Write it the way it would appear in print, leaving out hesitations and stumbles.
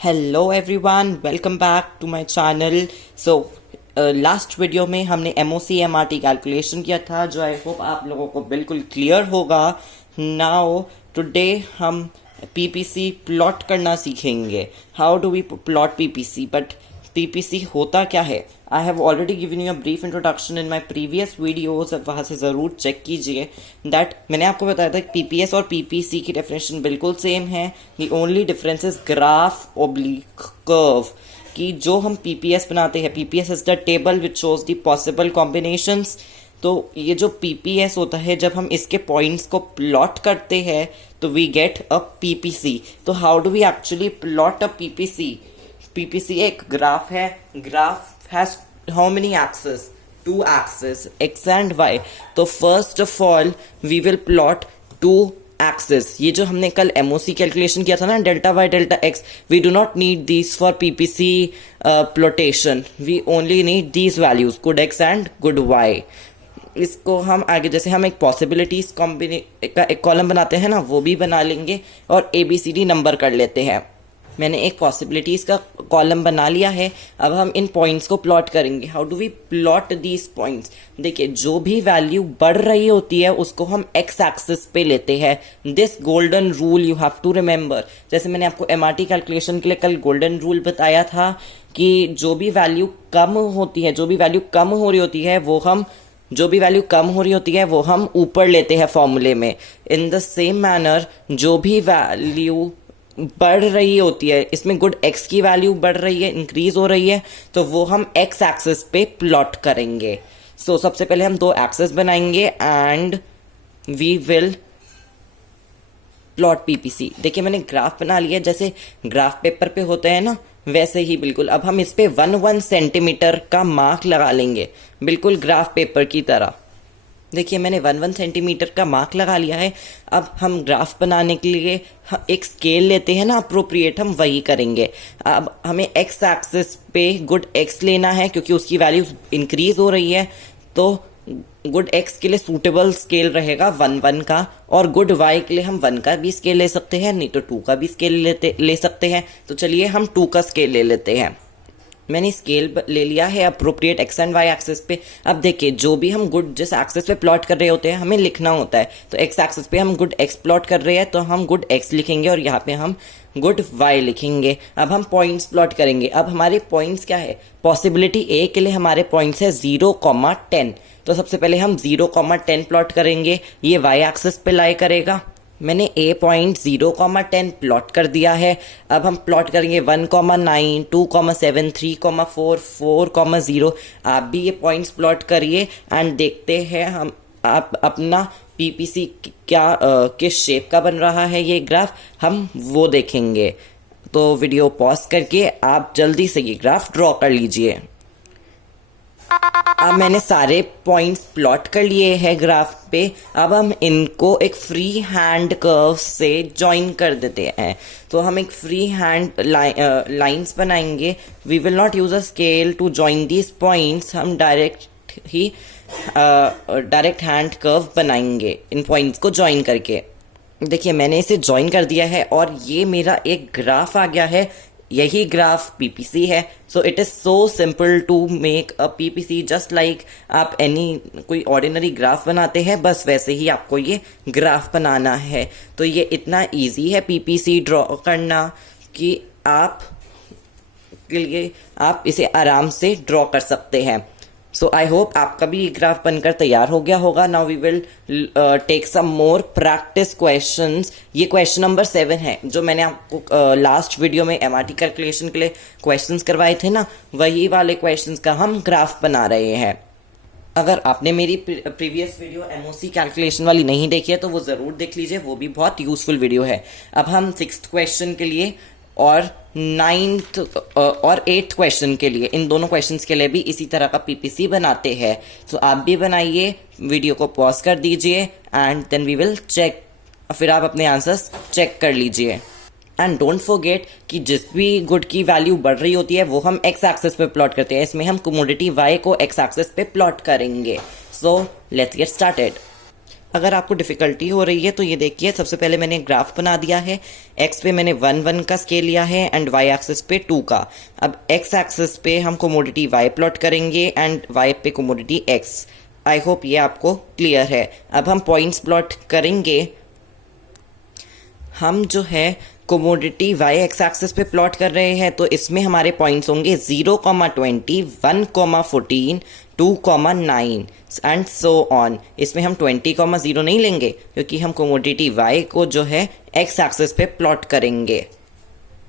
Hello everyone, welcome back to my channel. So last video में हमने MOC MRT calculation किया था, जो आई होप आप लोगों को बिल्कुल क्लियर होगा। नाउ टुडे हम पीपीसी प्लॉट करना सीखेंगे। How do we plot PPC, but PPC होता क्या है? I have already given you a brief introduction in my previous videos, वहाँ से ज़रूर चेक कीजिए। दैट मैंने आपको बताया था कि पीपीएस और पीपीसी की डेफिनेशन बिल्कुल सेम है। The only difference is graph oblique curve. कि जो हम पीपीएस बनाते हैं, PPS is the table which shows the possible combinations. तो ये जो पीपीएस होता है, जब हम इसके पॉइंट्स को प्लॉट करते हैं तो वी गेट अ पीपीसी। तो how do we actually plot a PPC? PPC एक ग्राफ है। Graph has how many axes? 2 axes, X and Y. तो first of all we will plot 2 axes. ये जो हमने कल एमओसी कैलकुलेशन किया था ना, delta Y delta X, we do not need these for PPC plotation. We only need these values, good X and good Y. इसको हम आगे, जैसे हम एक पॉसिबिलिटीज का एक कॉलम बनाते हैं ना, वो भी बना लेंगे और ABCD नंबर कर लेते हैं। मैंने एक पॉसिबिलिटीज़ का कॉलम बना लिया है। अब हम इन पॉइंट्स को प्लॉट करेंगे। How do we plot these points? देखिए, जो भी वैल्यू बढ़ रही होती है उसको हम एक्स एक्सिस पे लेते हैं। This golden rule you have to remember. जैसे मैंने आपको एमआरटी कैलकुलेशन के लिए कल गोल्डन रूल बताया था कि जो भी वैल्यू कम होती है, जो भी वैल्यू कम हो रही होती है वो हम ऊपर लेते हैं फॉर्मूले में। इन द सेम मैनर, जो भी वैल्यू बढ़ रही होती है, इसमें गुड एक्स की वैल्यू बढ़ रही है, इंक्रीज हो रही है, तो वो हम एक्स एक्सिस पे प्लॉट करेंगे। सो सबसे पहले हम 2 एक्सेस बनाएंगे and we will plot PPC. देखिए, मैंने ग्राफ बना लिया, जैसे ग्राफ पेपर पे होते हैं ना, वैसे ही बिल्कुल। अब हम इस पे 1 सेंटीमीटर का मार्क लगा लेंगे, बिल्कुल ग्राफ पेपर की तरह। देखिए, मैंने 1 सेंटीमीटर का मार्क लगा लिया है। अब हम ग्राफ बनाने के लिए एक स्केल लेते हैं ना अप्रोप्रिएट, हम वही करेंगे। अब हमें एक्स एक्सिस पे गुड एक्स लेना है, क्योंकि उसकी वैल्यू इंक्रीज हो रही है। तो गुड एक्स के लिए सूटेबल स्केल रहेगा 1 का, और गुड वाई के लिए हम 1 का भी स्केल ले सकते हैं, नहीं तो 2 का भी स्केल ले सकते हैं। तो चलिए हम 2 का स्केल ले लेते हैं। मैंने स्केल ले लिया है appropriate X and Y axis पे। अब देखिए, जो भी हम गुड जिस एक्सिस पे प्लॉट कर रहे होते हैं हमें लिखना होता है। तो एक्स एक्सिस पे हम गुड एक्स प्लॉट कर रहे हैं, तो हम गुड एक्स लिखेंगे और यहाँ पे हम गुड वाई लिखेंगे। अब हम पॉइंट्स प्लॉट करेंगे। अब हमारे पॉइंट्स क्या है? पॉसिबिलिटी ए के लिए हमारे पॉइंट्स है 0,10। तो सबसे पहले हम 0,10 प्लॉट करेंगे। ये वाई एक्सिस पे लाई करेगा। मैंने ए पॉइंट 0,10 प्लॉट कर दिया है। अब हम प्लॉट करेंगे 1,9, 2,7, 3,4, 4,0। आप भी ये पॉइंट्स प्लॉट करिए एंड देखते हैं हम आप अपना पीपीसी क्या किस शेप का बन रहा है ये ग्राफ, हम वो देखेंगे। तो वीडियो पॉज करके आप जल्दी से ये ग्राफ ड्रॉ कर लीजिए। अब मैंने सारे पॉइंट्स प्लॉट कर लिए हैं ग्राफ पे। अब हम इनको एक फ्री हैंड कर्व से ज्वाइन कर देते हैं। तो हम एक फ्री हैंड लाइंस बनाएंगे। We will not use a scale to join these points. हम डायरेक्ट हैंड कर्व बनाएंगे इन पॉइंट्स को ज्वाइन करके। देखिए, मैंने इसे ज्वाइन कर दिया है और ये मेरा एक ग्राफ आ गया है। यही ग्राफ पीपीसी है। So it is so simple to make a PPC, just like आप कोई ऑर्डिनरी ग्राफ बनाते हैं, बस वैसे ही आपको ये ग्राफ बनाना है। तो ये इतना इजी है पीपीसी ड्रॉ करना कि आप इसे आराम से ड्रॉ कर सकते हैं। सो आई होप आपका भी ग्राफ बनकर तैयार हो गया होगा। Now we will take some more practice questions. ये क्वेश्चन नंबर 7 है, जो मैंने आपको लास्ट वीडियो में एमआरटी कैलकुलेशन के लिए क्वेश्चंस करवाए थे ना, वही वाले क्वेश्चंस का हम ग्राफ बना रहे हैं। अगर आपने मेरी प्रीवियस वीडियो एमओसी कैलकुलेशन वाली नहीं देखी है तो वो ज़रूर देख लीजिए, वो भी बहुत यूजफुल वीडियो है। अब हम 6th क्वेश्चन के लिए और 9th और 8th क्वेश्चन के लिए, इन दोनों क्वेश्चंस के लिए भी इसी तरह का पीपीसी बनाते हैं। सो आप भी बनाइए, वीडियो को पॉज कर दीजिए and then we will check. फिर आप अपने आंसर्स चेक कर लीजिए। एंड डोंट फॉरगेट कि जिस भी गुड की वैल्यू बढ़ रही होती है वो हम एक्स एक्सिस पे प्लॉट करते हैं। इसमें हम कमोडिटी वाई को एक्स एक्सिस पे प्लॉट करेंगे। So let's get started. अगर आपको डिफ़िकल्टी हो रही है तो ये देखिए, सबसे पहले मैंने ग्राफ बना दिया है। एक्स पे मैंने 1 का स्केल लिया है एंड वाई एक्सिस पे 2 का। अब एक्स एक्सिस पे हम कोमोडिटी वाई प्लॉट करेंगे एंड वाई पे कोमोडिटी एक्स। आई होप ये आपको क्लियर है। अब हम पॉइंट्स प्लॉट करेंगे। हम जो है कोमोडिटी वाई एक्स एक्सिस पे प्लॉट कर रहे हैं, तो इसमें हमारे पॉइंट्स होंगे 0,20, 1,14, 2,9 एंड सो ऑन। इसमें हम 20,0 नहीं लेंगे क्योंकि हम कोमोडिटी वाई को जो है एक्स एक्सिस पे प्लॉट करेंगे।